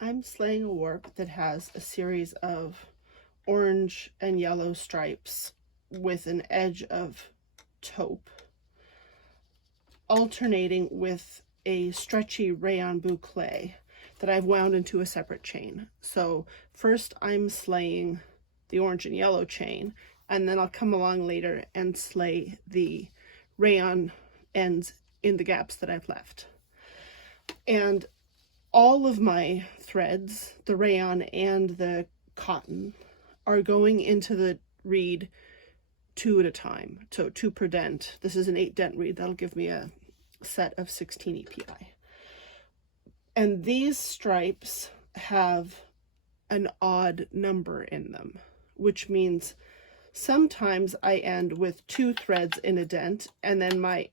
I'm slaying a warp that has a series of orange and yellow stripes with an edge of taupe, alternating with a stretchy rayon boucle that I've wound into a separate chain. So first I'm slaying the orange and yellow chain, and then I'll come along later and slay the rayon ends in the gaps that I've left. And all of my threads, the rayon and the cotton, are going into the reed 2 at a time, so 2 per dent. This is an 8 dent reed. That'll give me a set of 16 EPI. And these stripes have an odd number in them, which means sometimes I end with 2 threads in a dent, and then my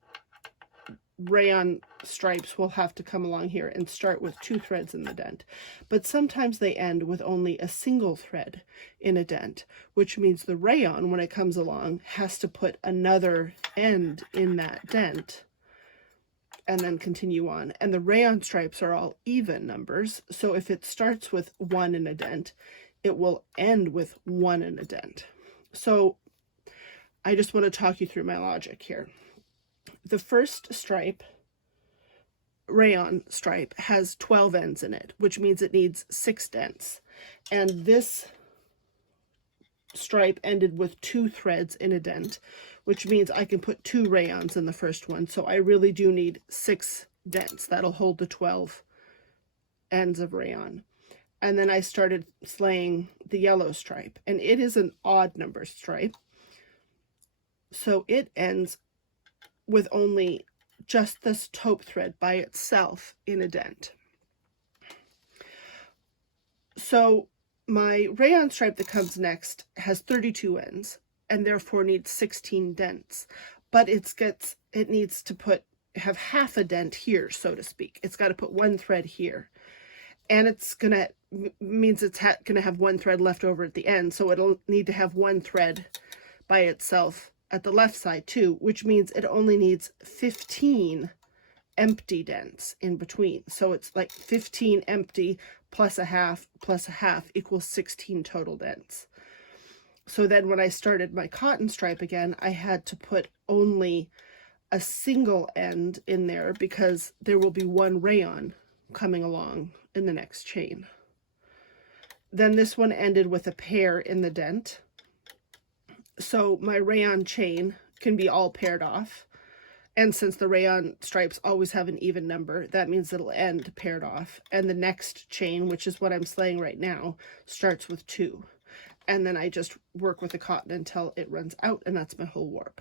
rayon stripes will have to come along here and start with 2 threads in the dent. But sometimes they end with only a single thread in a dent, which means the rayon, when it comes along, has to put another end in that dent and then continue on. And the rayon stripes are all even numbers, so if it starts with 1 in a dent, it will end with 1 in a dent. So I just want to talk you through my logic here. The first stripe, rayon stripe, has 12 ends in it, which means it needs 6 dents. And this stripe ended with 2 threads in a dent, which means I can put 2 rayons in the first one. So I really do need 6 dents. That'll hold the 12 ends of rayon. And then I started slaying the yellow stripe, and it is an odd number stripe. So it ends with only just this taupe thread by itself in a dent. So my rayon stripe that comes next has 32 ends and therefore needs 16 dents, but it needs to have half a dent here, so to speak. It's got to put 1 thread here, and it's gonna have 1 thread left over at the end, so it'll need to have 1 thread by itself at the left side too, which means it only needs 15 empty dents in between. So it's like 15 empty plus a half equals 16 total dents. So then when I started my cotton stripe again, I had to put only a single end in there because there will be 1 rayon coming along in the next chain. Then this one ended with a pair in the dent. So my rayon chain can be all paired off. And since the rayon stripes always have an even number, that means it'll end paired off. And the next chain, which is what I'm slaying right now, starts with 2. And then I just work with the cotton until it runs out, and that's my whole warp.